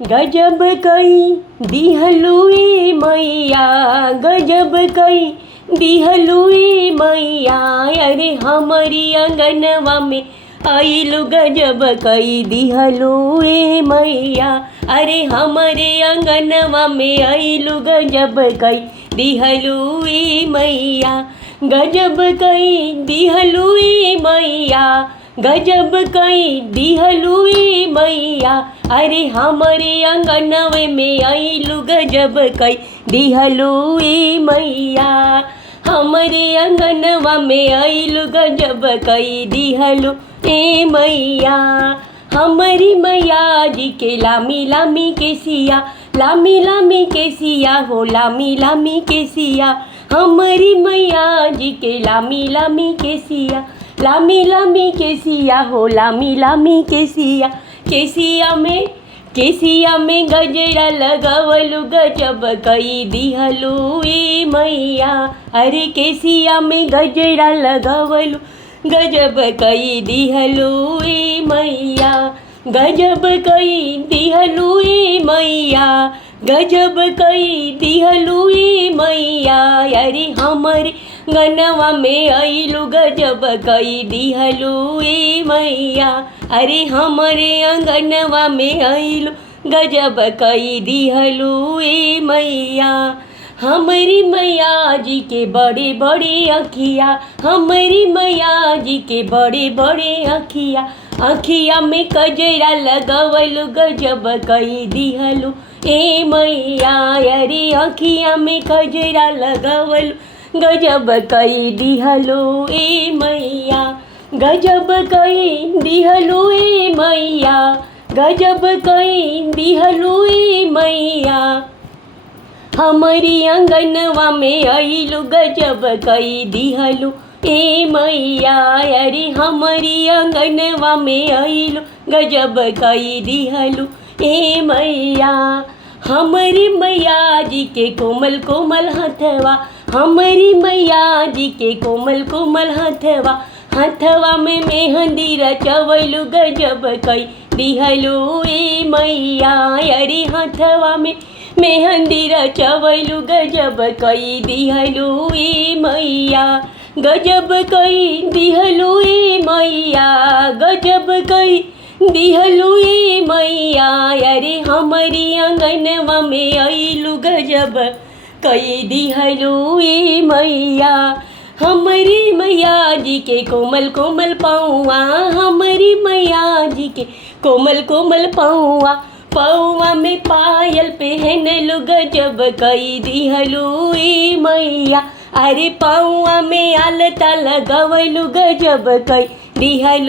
गजब कई दिहलुई मैया, गजब कई दिहलुई मैया। अरे हमारी अंगनवा में आइलु गजब कई दिहलुई मैया। अरे हमारे अंगनवा में आइलु गजब कई दिहलुई मैया। गजब कई दिहलुई मैया, गजब कई दिहलुई मैया। अरे हमारे अंगनवे में आइलु गजब कई दिहलुई मैया। हमारे अंगनवा में आइलु गजब कई दिहलु ए मैया। हमारी मैया जी के लामी लामी के सिया, लामी लामी के सिया हो, लामी लामी के सिया। हमारी मैया जी के लामी लामी के सिया, लामी लामी के सिया हो, लामी लामी के सिया। केसिया में गजरा लगावलु गजब कई दिहलुई मैया। अरे केसिया में गजरा लगावलु गजब कई दिहलुई मैया। गजब कई दिहलुई मैया, गजब कई दिहलुई मैया। अरे हमारे गनवा में आइलु गजब कई दिहलुई मैया। अरे हमारे अंगनवा में आइलु गजब कई दिहलुई मैया। हमारी मैया जी के बड़े बड़े अखिया, हमारी मैया जी के बड़े बड़े अखिया। अखिया में कजरा लगावलु गजब कई दिहलु ए मैया। अरे अखिया में कजरा लगावलु गजब कई दिहलु ए मैया। गजब कई दिहलु ए मैया, गजब कई दिहलु ए मैया। हमारी अंगनवा में आइलु गजब कई दिहलु ए मैया। अरे हमारी अंगनवा में आइलु गजब कई दिहलु ए मैया। हमारी मैया जी के कोमल कोमल हथवा, हमारी मैया जी के कोमल कोमल हथवा। हथवा में मेहंदी रचवलु गजब कई दिहलु ए मैया। अरे हथवा में मेहंदी रचवलु गजब कई दिहलु ए मैया। गजब कई दिहलु ए मैया, गजब कई दिहलु ए मैया। अरे हमारी अंगनवा में आइलु गजब कई दिहलु ए मैया। हमारी मैया जी के कोमल कोमल पौआ, हमारी मैया जी के कोमल कोमल पौआ। पौआ में पायल पहनलु गजब कई दिहलु ए मैया। अरे पौआ में आलता लगावलु गजब कई दिहलु।